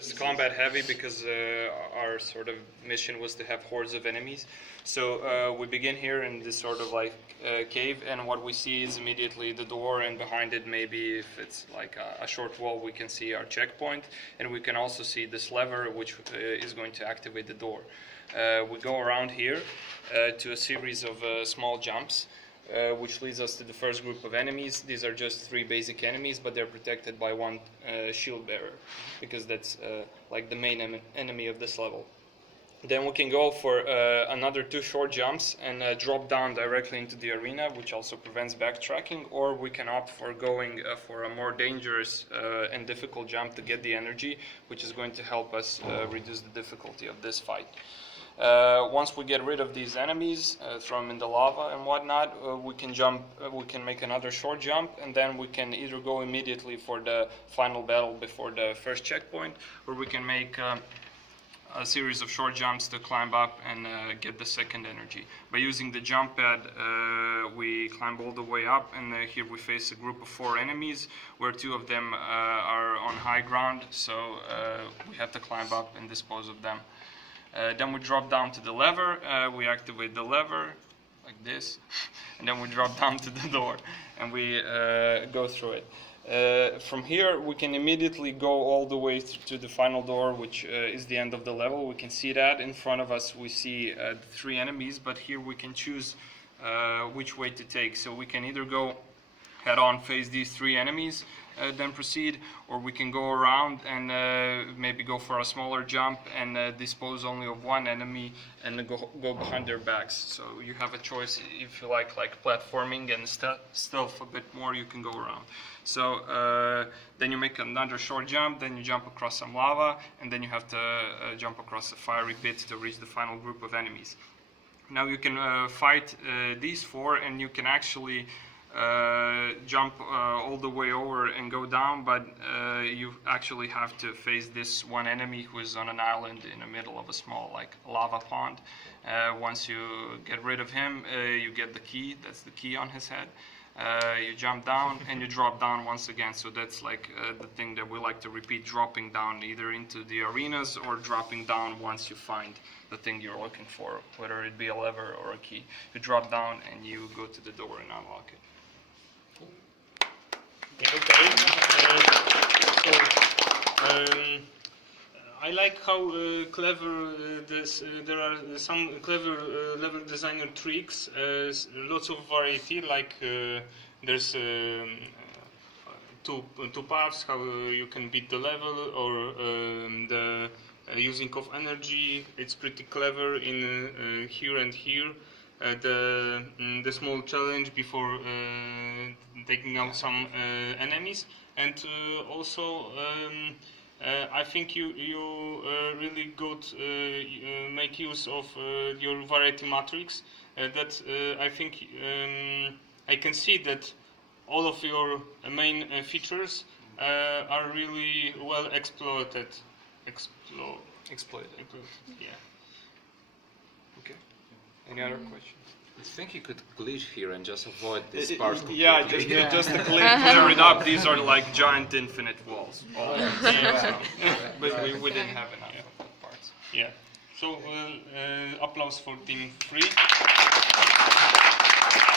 It's combat heavy because our sort of mission was to have hordes of enemies. So we begin here in this sort of like cave, and what we see is immediately the door, and behind it, maybe if it's like a short wall, we can see our checkpoint, and we can also see this lever which is going to activate the door. We go around here to a series of small jumps, which leads us to the first group of enemies. These are just 3 basic enemies, but they're protected by 1 shield bearer, because that's like the main enemy of this level. Then we can go for another 2 short jumps and drop down directly into the arena, which also prevents backtracking, or we can opt for going for a more dangerous and difficult jump to get the energy, which is going to help us reduce the difficulty of this fight. Once we get rid of these enemies, throw them in the lava and whatnot, we can jump. We can make another short jump, and then we can either go immediately for the final battle before the first checkpoint, or we can make a series of short jumps to climb up and get the second energy. By using the jump pad, we climb all the way up, and here we face a group of 4 enemies, where 2 of them are on high ground, so we have to climb up and dispose of them. Then we drop down to the lever, we activate the lever like this, and then we drop down to the door, and we go through it. From here, we can immediately go all the way to the final door, which is the end of the level. We can see that in front of us. We see the 3 enemies, but here we can choose which way to take. So we can either go head on, face these 3 enemies, then proceed, or we can go around and maybe go for a smaller jump and dispose only of 1 enemy and go behind their backs. So you have a choice. If you like platforming and stealth a bit more, you can go around. So then you make another short jump, then you jump across some lava, and then you have to jump across a fiery pit to reach the final group of enemies. Now you can fight these 4, and you can actually jump all the way over and go down, but you actually have to face this 1 enemy who is on an island in the middle of a small lava pond. Once you get rid of him, you get the key. That's the key on his head. You jump down and you drop down once again. So that's the thing that we like to repeat, dropping down either into the arenas or dropping down once you find the thing you're looking for, whether it be a lever or a key. You drop down and you go to the door and unlock it. Okay. I like how clever there are some clever level designer tricks. Lots of variety. Like there's 2 paths how you can beat the level, or the using of energy. It's pretty clever in here and here. The small challenge before taking out some enemies, and also I think you really good make use of your variety matrix. That I think I can see that all of your main features are really well exploited. Exploited. Yeah. Okay. Any other questions? I think you could glitch here and just avoid this part completely. Yeah, just to clear it up, these are like giant infinite walls. But we didn't have enough of the parts. Yeah. So applause for team 3.